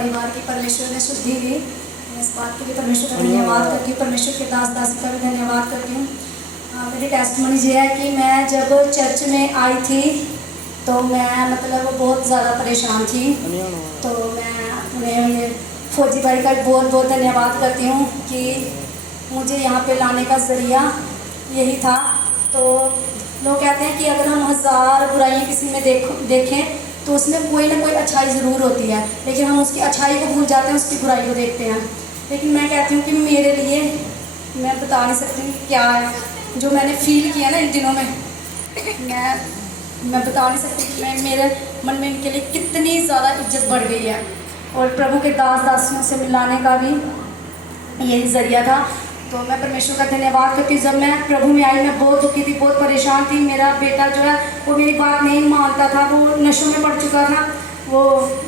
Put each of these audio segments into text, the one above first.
परिवार की परमेश्वर ने शुद्धि दी। मैं इस बात के लिए परमेश्वर का धन्यवाद करती हूँ, परमेश्वर के दास दासी का भी धन्यवाद करती हूँ। मेरी टेस्टमनी ये है कि मैं जब चर्च में आई थी तो मैं मतलब बहुत ज़्यादा परेशान थी। तो मैं उन्हें फौजी भाई का बहुत बहुत धन्यवाद करती हूँ कि मुझे यहाँ पे लाने का ज़रिया यही था। तो लोग कहते हैं कि अगर हम 1000 बुराइयाँ किसी में देखें तो उसमें कोई ना कोई अच्छाई ज़रूर होती है, लेकिन हम उसकी अच्छाई को भूल जाते हैं, उसकी बुराई को देखते हैं। लेकिन मैं कहती हूँ कि मेरे लिए मैं बता नहीं सकती क्या है जो मैंने फील किया ना इन दिनों में। मैं बता नहीं सकती कि मेरे मन में इनके लिए कितनी ज़्यादा इज्जत बढ़ गई है। और प्रभु के दास दासियों से मिलाने का भी यही ज़रिया था। तो मैं परमेश्वर का धन्यवाद करती हूँ। जब मैं प्रभु में आई मैं बहुत दुखी थी, बहुत परेशान थी। मेरा बेटा जो है वो मेरी बात नहीं मानता था, वो नशों में पड़ चुका था, वो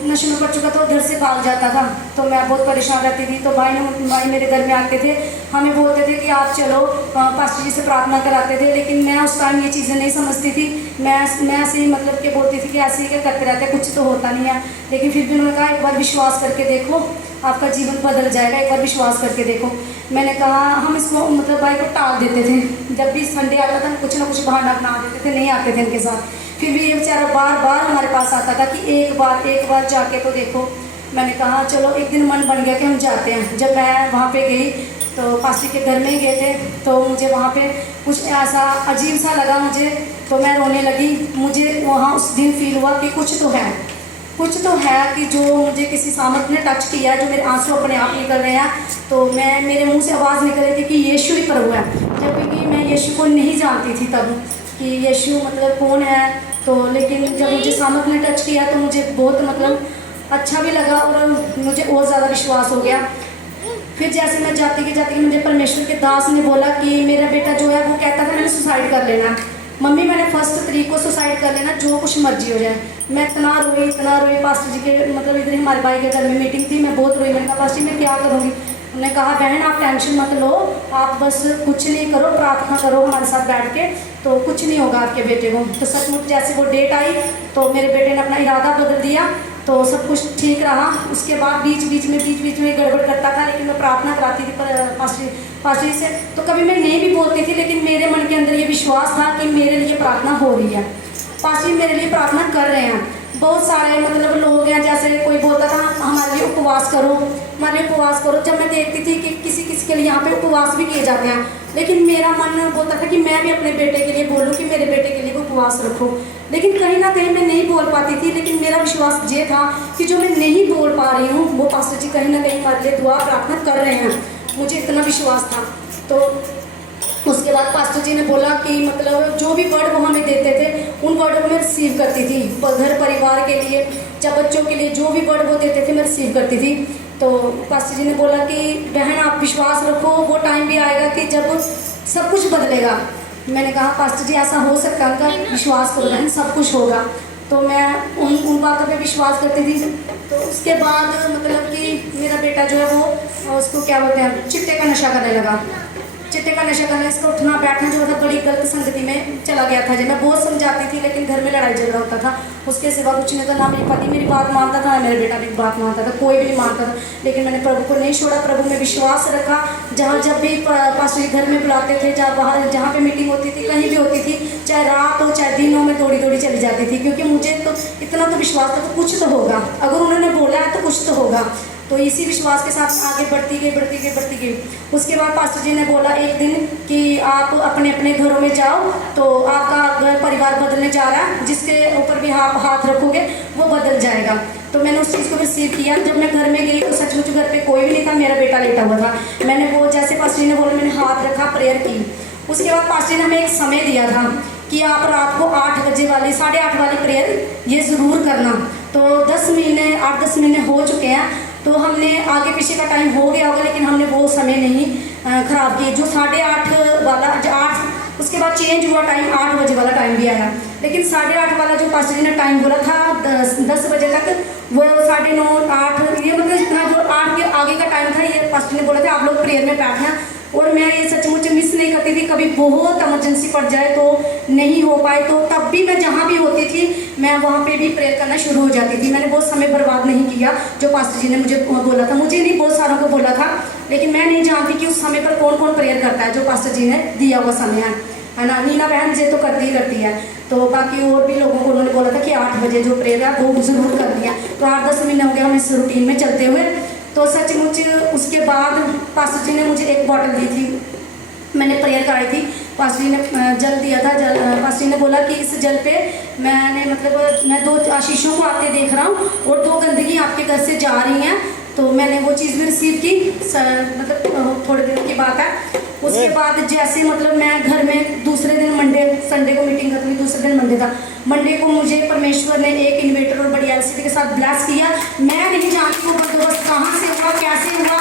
नशे में पड़ चुका था, घर से भाग जाता था। तो मैं बहुत परेशान रहती थी। तो भाई मेरे घर में आते थे, हमें बोलते थे कि आप चलो पास्टर जी से प्रार्थना कराते थे। लेकिन मैं उस टाइम ये चीज़ें नहीं समझती थी। मैं ऐसे ही मतलब कि बोलती थी कि ऐसे ही क्या करते रहते, कुछ तो होता नहीं है। लेकिन फिर भी उन्होंने कहा एक बार विश्वास करके देखो, आपका जीवन बदल जाएगा, एक बार विश्वास करके देखो। मैंने कहा हम इसको मतलब भाई को टाल देते थे। जब भी संडे आता था कुछ ना कुछ बहाना बना देते थे, नहीं आते थे इनके साथ। फिर भी ये बेचारा बार बार हमारे पास आता था कि एक बार जाके तो देखो। मैंने कहा चलो, एक दिन मन बन गया कि हम जाते हैं। जब मैं वहाँ पे गई तो पास्टर के घर में ही गए थे, तो मुझे वहाँ पे कुछ ऐसा अजीब सा लगा मुझे, तो मैं रोने लगी। मुझे वहाँ उस दिन फील हुआ कि कुछ तो है कि जो मुझे किसी सामर्थ ने टच किया, जो मेरे आंसू अपने आप निकल रहे हैं। तो मेरे मुंह से आवाज़ निकल रही थी कि यीशु ही प्रभु है, जबकि मैं यीशु को नहीं जानती थी तब कि यीशु मतलब कौन है। तो लेकिन जब मुझे सामर्थ ने टच किया तो मुझे बहुत मतलब अच्छा भी लगा और मुझे और ज़्यादा विश्वास हो गया। फिर जैसे मैं जाती मुझे परमेश्वर के दास ने बोला कि मेरा बेटा जो है वो कहता था मैंने सुसाइड कर लेना, मम्मी मैंने 1 तारीख को सुसाइड कर लेना, जो कुछ मर्जी हो जाए। मैं इतना रोई। पास्टर जी के मतलब इधर हमारे भाई के घर में मीटिंग थी, मैं बहुत रोई। मैंने कहा पास्टर जी मैं क्या करूँगी। उन्होंने कहा बहन आप टेंशन मत लो, आप बस कुछ नहीं करो, प्रार्थना करो हमारे साथ बैठ के, तो कुछ नहीं होगा आपके बेटे को। तो सचमुच जैसे वो डेट आई तो मेरे बेटे ने अपना इरादा बदल दिया, तो सब कुछ ठीक रहा। उसके बाद बीच में गड़बड़ करता था, लेकिन मैं प्रार्थना कराती थी पास्टर जी से। तो कभी मैं नहीं भी बोलती थी, लेकिन मेरे मन के अंदर ये विश्वास था कि मेरे लिए प्रार्थना हो रही है, पास्टर जी मेरे लिए प्रार्थना कर रहे हैं। बहुत सारे मतलब लोग हैं, जैसे कोई बोलता था हमारे लिए उपवास करो, हमारे लिए उपवास करो। जब मैं देखती थी कि किसी के लिए यहाँ पे उपवास भी किए जाते हैं, लेकिन मेरा मन बोलता था कि मैं भी अपने बेटे के लिए बोलूँ कि मेरे बेटे के लिए उपवास रखो। लेकिन कहीं ना कहीं मैं नहीं बोल पाती थी। लेकिन मेरा विश्वास ये था कि जो मैं नहीं बोल पा रही हूँ वो पास्टर जी कहीं ना कहीं हमारे लिए दुआ प्रार्थना कर रहे हैं, मुझे इतना विश्वास था। तो उसके बाद पास्टर जी ने बोला कि मतलब जो भी वर्ड वो हमें देते थे उन वर्ड को मैं रिसीव करती थी, घर परिवार के लिए या बच्चों के लिए जो भी वर्ड वो देते थे मैं रिसीव करती थी। तो पास्टर जी ने बोला कि बहन आप विश्वास रखो, वो टाइम भी आएगा कि जब सब कुछ बदलेगा। मैंने कहा पास्टर जी ऐसा हो सकता है, उनका विश्वास करो बहन सब कुछ होगा। तो मैं उन बातों पे विश्वास करती थी। तो उसके बाद मतलब कि मेरा बेटा जो है वो उसको क्या बोलते हैं चिट्टे का नशा करने लगा। चिट्टे का नशा करने, इसका उठना बैठना जो था बड़ी गलत संगति में चला गया था। जब मैं बहुत समझाती थी लेकिन घर में लड़ाई झगड़ा होता था, उसके सिवा कुछ नहीं था। ना मेरे पति मेरी बात मानता था, ना मेरे बेटा मेरी बात मानता था, कोई भी नहीं मानता था। लेकिन मैंने प्रभु को नहीं छोड़ा, प्रभु में विश्वास रखा। जब भी पास्टर घर में बुलाते थे, जहाँ पे मीटिंग होती थी, कहीं भी होती थी, चाहे रात हो चाहे दिन हो, मैं दौड़ी चली जाती थी। क्योंकि मुझे तो इतना तो विश्वास था तो कुछ तो होगा, अगर उन्होंने बोला है तो कुछ तो होगा। तो इसी विश्वास के साथ आगे बढ़ती गई। उसके बाद पास्टर जी ने बोला एक दिन कि आप अपने अपने घरों में जाओ, तो आपका घर परिवार बदलने जा रहा है, जिसके ऊपर भी आप हाथ रखोगे वो बदल जाएगा। तो मैंने उस चीज़ को रिसीव किया। जब मैं घर में गई तो सचमुच घर पे कोई भी नहीं था, मेरा बेटा लेटा हुआ था। मैंने वो जैसे पास्टर जी ने बोला मैंने हाथ रखा, प्रेयर की। उसके बाद पास्टर जी ने हमें एक समय दिया था कि आप रात को 8 बजे वाली 8:30 वाली प्रेयर ये ज़रूर करना। तो 8-10 महीने हो चुके हैं, तो हमने आगे पीछे का टाइम हो गया होगा, लेकिन हमने वो समय नहीं ख़राब किए। जो 8:30 वाला 8 उसके बाद चेंज हुआ टाइम, 8 बजे वाला टाइम भी आया। लेकिन 8:30 वाला जो पास्टर जी ने टाइम बोला था 10 बजे तक, वो 9:30 8 ये मतलब इतना जो 8 के आगे का टाइम था, ये पास्टर ने बोला था आप लोग प्रेयर में बैठना और मैं ये सचमुच मिस नहीं करती थी। कभी बहुत इमरजेंसी पड़ जाए तो नहीं हो पाए तो तब भी मैं जहाँ भी होती थी मैं वहाँ पे भी प्रेयर करना शुरू हो जाती थी। मैंने बहुत समय बर्बाद नहीं किया। जो पास्टर जी ने मुझे बोला था, मुझे नहीं बहुत सारों को बोला था, लेकिन मैं नहीं जानती कि उस समय पर कौन कौन प्रेयर करता है जो पास्टर जी ने दिया हुआ समय है ना। नीना बहन मुझे तो करती ही करती है, तो बाकी और भी लोगों को उन्होंने बोला था कि 8 बजे जो प्रेयर है वो ज़रूर करनी है। तो 8-10 महीने हो गया हम इस रूटीन में चलते हुए। तो सचमुच उसके बाद पास्टर जी ने मुझे एक बॉटल दी थी, मैंने प्रेयर कराई थी। पास्टर जी ने जल दिया था। पास्टर जी ने बोला कि इस जल पे मैंने मतलब मैं 2 आशीषों को आते देख रहा हूँ और 2 गंदगी आपके घर से जा रही हैं। तो मैंने वो चीज़ भी रिसीव की, मतलब थोड़े दिन की बात है। उसके बाद जैसे मतलब मैं घर में दूसरे दिन मंडे संडे को मीटिंग करती हुई, दूसरे दिन मंडे था। मंडे को मुझे परमेश्वर ने एक इन्वेटर और बड़ी एलसीडी के साथ ब्लेस किया। मैं नहीं जानती वो बंदोबस्त कहाँ से हुआ, कैसे हुआ,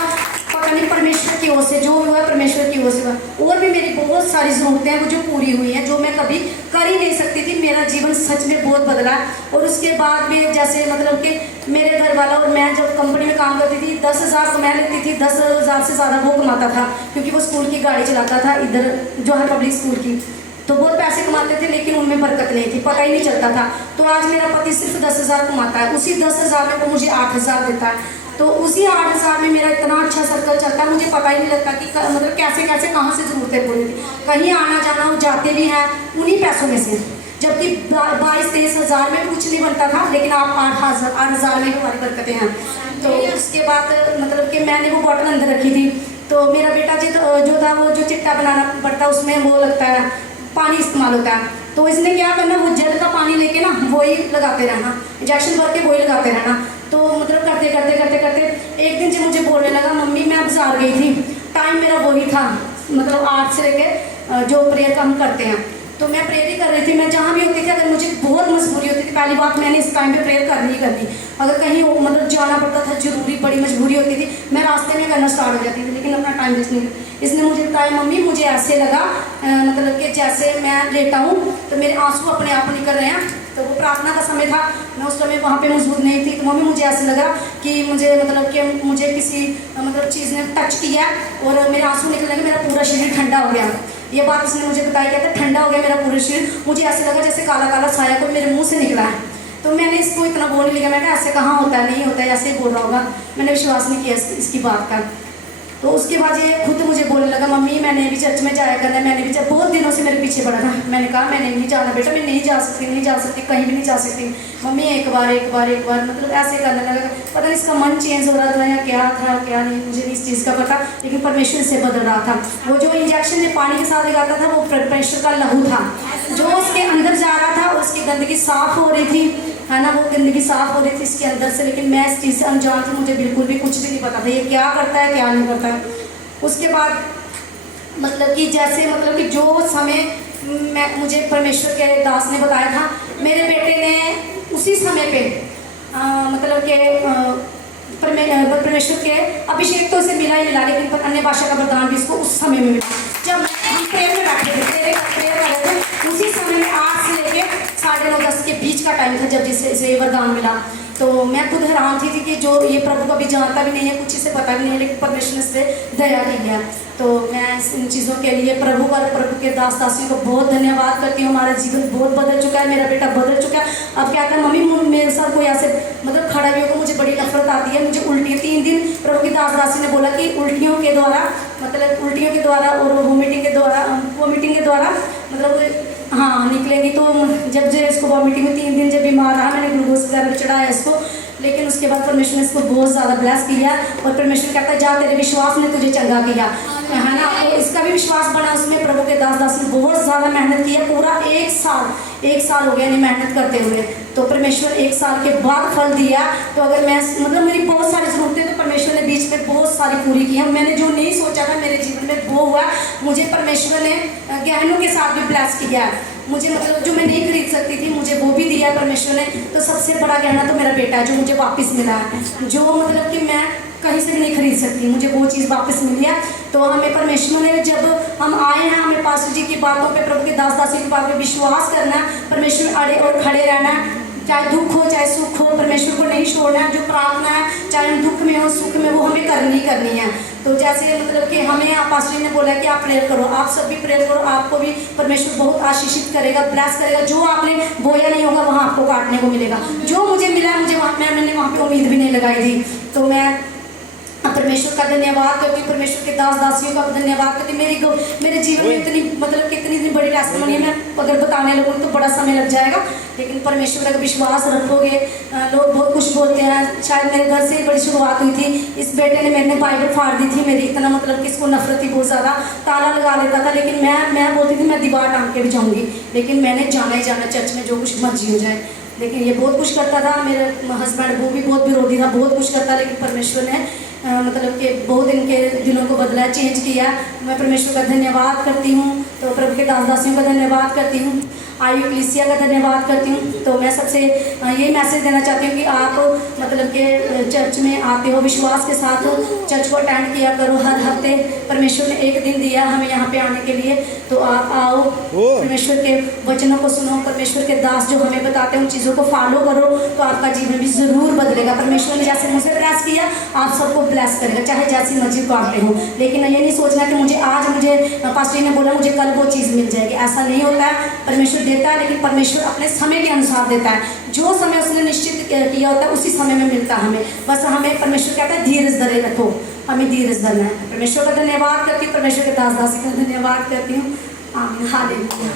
पता नहीं, परमेश्वर की ओर से जो हुआ परमेश्वर की ओर से हुआ। और भी मेरी बहुत सारी ज़रूरतें हैं वो जो पूरी हुई हैं, जो मैं कभी कर ही नहीं सकती थी। मेरा जीवन सच में बहुत बदला। और उसके बाद भी जैसे मतलब कि मेरे घर वाला और मैं जब कंपनी में काम करती थी 10,000 मैं लेती थी, 10,000 से ज़्यादा वो कमाता था, क्योंकि वो स्कूल की गाड़ी चलाता था इधर जो है पब्लिक स्कूल की। तो बहुत पैसे कमाते थे लेकिन उनमें बरकत नहीं थी, पता ही नहीं चलता था। तो आज मेरा पति सिर्फ 10,000 कमाता है, उसी 10,000 में वो मुझे 8,000 देता है। तो उसी 8,000 में मेरा इतना अच्छा सर्कल चलता है, मुझे पता ही नहीं लगता कि मतलब कैसे कैसे कहाँ से ज़रूरतें पूरी थी। कहीं आना जाना हो जाते भी हैं उन्हीं पैसों में से, जबकि 22-23 हज़ार में कुछ नहीं बनता था, लेकिन आप 8,000 में हमारी बरकतें हैं। तो उसके बाद मतलब कि मैंने वो बॉटल अंदर रखी थी। तो मेरा बेटा जी जो था वो जो चिट्टा बनाना पड़ता है उसमें वो लगता है पानी इस्तेमाल होता है। तो इसने क्या करना, वो जल का पानी लेके ना वही लगाते रहना, इंजेक्शन भर के वही लगाते रहना। तो मतलब करते करते करते करते एक दिन जब मुझे बोलने लगा, मम्मी मैं बाजार गई थी, टाइम मेरा वही था मतलब 8 से लेके जो प्रेयर का हम करते हैं। तो मैं प्रेयर ही कर रही थी। मैं जहाँ भी होती थी, अगर मुझे बहुत मजबूरी होती थी, पहली बात मैंने इस टाइम पे प्रेयर करनी ही करनी। अगर कहीं मतलब जाना पड़ता था, जरूरी बड़ी मजबूरी होती थी, मैं रास्ते में करना स्टार्ट हो जाती थी, लेकिन अपना टाइम वेस्ट नहीं। इसने मुझे बताया, मम्मी मुझे ऐसे लगा मतलब कि जैसे मैं लेटा हूँ तो मेरे आंसू अपने आप निकल रहे हैं। तो वो प्रार्थना का समय था, मैं उस समय वहाँ पे मौजूद नहीं थी। तो मम्मी मुझे ऐसे लगा कि मुझे मतलब कि मुझे किसी मतलब चीज़ ने टच किया और मेरे आंसू निकलने लगे, मेरा पूरा शरीर ठंडा हो गया। ये बात उसने मुझे बताई, क्या था, ठंडा हो गया मेरा पूरा शरीर। मुझे ऐसे लगा जैसे काला काला साया कोई मेरे मुंह से निकला है। तो मैंने इसको इतना बोलने लगा, मैं कहा ऐसे कहाँ होता है, नहीं होता है, ऐसे ही बोल रहा होगा। मैंने विश्वास नहीं किया इसकी बात का। तो उसके बाद ये खुद मुझे बोलने लगा, मम्मी मैंने भी चर्च में जाया करना है, मैंने भी बहुत दिनों से मेरे पीछे पड़ा था। मैंने कहा मैंने नहीं जाना बेटा, मैं नहीं जा सकती, कहीं भी नहीं जा सकती। मम्मी एक बार मतलब ऐसे करने लगा। पता नहीं इसका मन चेंज हो रहा था या क्या था क्या नहीं, मुझे नहीं इस चीज़ का पता, लेकिन परमेश्वर से बदल रहा था। वो जो इंजेक्शन में पानी के साथ लगाता था वो परमेश्वर का लहू था जो उसके अंदर जा रहा था। उसकी गंदगी साफ हो रही थी, है ना, वो गंदगी साफ हो रही थी इसके अंदर से। लेकिन मैं इस चीज़ से अनजान थी, मुझे बिल्कुल भी कुछ भी नहीं पता था ये क्या करता है क्या नहीं करता है। उसके बाद मतलब कि जैसे मतलब कि जो समय मुझे परमेश्वर के दास ने बताया था, मेरे बेटे ने उसी समय पे मतलब कि परमेश्वर के अभिषेक तो उसे मिला ही मिला, लेकिन अन्य भाषा का वरदान भी उसको उस समय में मिला। जब हम प्रेयर में बैठे थे, प्रेयर कर रहे थे, उसी समय में 8 से लेके 9:30-10 के बीच का टाइम था जब जिसे वरदान मिला। तो मैं खुद हैरान थी कि जो ये प्रभु को भी जानता भी नहीं है, कुछ इसे पता भी नहीं है, लेकिन परमेश्वर से दया की गया। तो मैं इन चीज़ों के लिए प्रभु के दास दासियों को बहुत धन्यवाद करती हूँ। हमारा जीवन बहुत बदल चुका है, मेरा बेटा बदल चुका है। अब क्या कहता है, मम्मी मेरे साथ कोई ऐसे मतलब खड़ा भी होकर मुझे बड़ी नफरत आती है, मुझे उल्टी 3 दिन प्रभु की दास दासी ने बोला कि उल्टियों के द्वारा और वोमिटिंग के द्वारा मतलब हाँ निकलेंगी। तो जब जो इसको वॉमिटिंग में 3 दिन जब बीमार रहा, मैंने ग्लूकोज वगैरह चढ़ाया इसको, लेकिन उसके बाद परमेश्वर ने इसको बहुत ज़्यादा ब्लेस किया। और परमेश्वर कहता है जा तेरे विश्वास ने तुझे चंगा किया, है ना। तो इसका भी विश्वास बना उसमें। प्रभु के दास दास ने बहुत ज़्यादा मेहनत की है, पूरा 1 साल हो गया नहीं मेहनत करते हुए। तो परमेश्वर 1 साल के बाद फल दिया। तो अगर मैं मतलब मेरी बहुत सारी ज़रूरतें तो परमेश्वर ने बीच में बहुत सारी पूरी की हैं। मैंने जो नहीं सोचा था मेरे जीवन में वो हुआ। मुझे परमेश्वर ने गहनों के साथ भी ब्लेस किया है। मुझे मतलब जो मैं नहीं खरीद सकती थी मुझे वो भी दिया परमेश्वर ने। तो सबसे बड़ा गहना तो मेरा बेटा है जो मुझे वापस मिला है, जो मतलब कि मैं कहीं से भी नहीं खरीद सकती, मुझे वो चीज़ वापस मिली है। तो हमें परमेश्वर ने जब हम आए हैं, हमें पास्टर जी की बातों पे, प्रभु के दास दासी की बातों पे विश्वास करना है, परमेश्वर अड़े और खड़े रहना है। चाहे दुख हो चाहे सुख हो, परमेश्वर को नहीं छोड़ना है। जो प्रार्थना है चाहे हम दुख में हो सुख में, वो हमें करनी है। तो जैसे मतलब कि हमें पास्टर ने बोला कि आप प्रेयर करो, आप सब भी प्रेयर करो, आपको भी परमेश्वर बहुत आशीषित करेगा, ब्लेस करेगा। जो आपने बोया नहीं होगा वहाँ आपको काटने को मिलेगा। जो मुझे मिला मुझे मैंने वहाँ पे उम्मीद भी नहीं लगाई थी। तो मैं परमेश्वर का धन्यवाद करती हूँ, परमेश्वर के दास दासियों का धन्यवाद करती हूँ। मेरे जीवन में इतनी मतलब कि इतनी बड़ी टेस्टिमनी है, मैं अगर बताने लगूँ तो बड़ा समय लग जाएगा। लेकिन परमेश्वर अगर विश्वास रखोगे, लोग बहुत कुछ बोलते हैं। शायद मेरे घर से ही बड़ी शुरुआत हुई थी। इस बेटे ने मेरे बाइबल फाड़ दी थी मेरी, इतना मतलब कि इसको नफरत थी बहुत ज़्यादा, ताला लगा लेता था। लेकिन मैं बोलती थी मैं दीवार टांग के भी जाऊँगी, लेकिन मैंने जाना ही जाना, चर्च में जो कुछ मर्जी हो जाए। लेकिन ये बहुत कुछ करता था, मेरे हस्बैंड वो भी बहुत विरोधी था, बहुत कुछ करता। लेकिन परमेश्वर ने मतलब कि बहुत इनके दिलों को बदला, चेंज किया। मैं परमेश्वर का धन्यवाद करती हूँ। तो प्रभु के दास दासियों का धन्यवाद करती हूँ, आयु कलीसिया का धन्यवाद करती हूँ। तो मैं सबसे ये मैसेज देना चाहती हूँ कि आप मतलब कि चर्च में आते हो, विश्वास के साथ चर्च को अटेंड किया करो हर हफ्ते। परमेश्वर ने एक दिन दिया हमें यहाँ पे आने के लिए, तो आप आओ, परमेश्वर के वचनों को सुनो, परमेश्वर के दास जो हमें बताते हैं उन चीज़ों को फॉलो करो, तो आपका जीवन भी ज़रूर बदलेगा। परमेश्वर ने जैसे मुझे ब्लेस किया आप सबको ब्लेस करेगा, चाहे जैसी मर्जी कामते हो। लेकिन ये नहीं सोचना कि मुझे पास्टर ने बोला मुझे कल वो चीज़ मिल जाएगी, ऐसा नहीं होता है। परमेश्वर देता है, लेकिन परमेश्वर अपने समय के अनुसार देता है। जो समय उसने निश्चित किया होता है उसी समय में मिलता है हमें। बस हमें परमेश्वर कहता है धीरज धरे रखो, हमें धीरज धरना है। परमेश्वर का धन्यवाद करती हूँ, परमेश्वर के दास दासी का धन्यवाद करती हूँ। आमीन, हालेलुया।